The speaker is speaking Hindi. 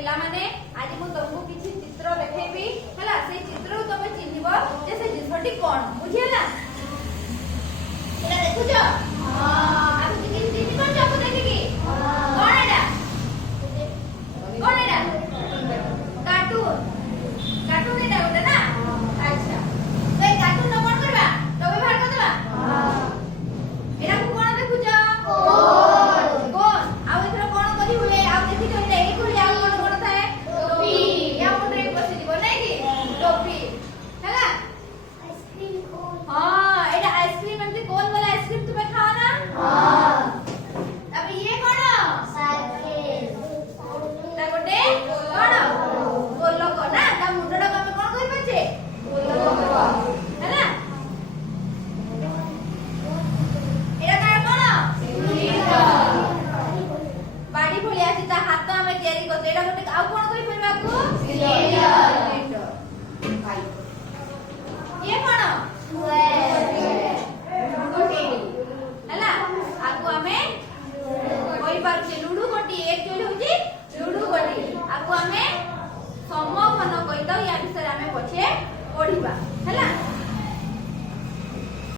पिला माने आज मु तुमको किछि चित्र देखेबी हला से चित्र तुम चिन्हिबो जे से जिनिसटी कोन बुझियला एला देखुछ हां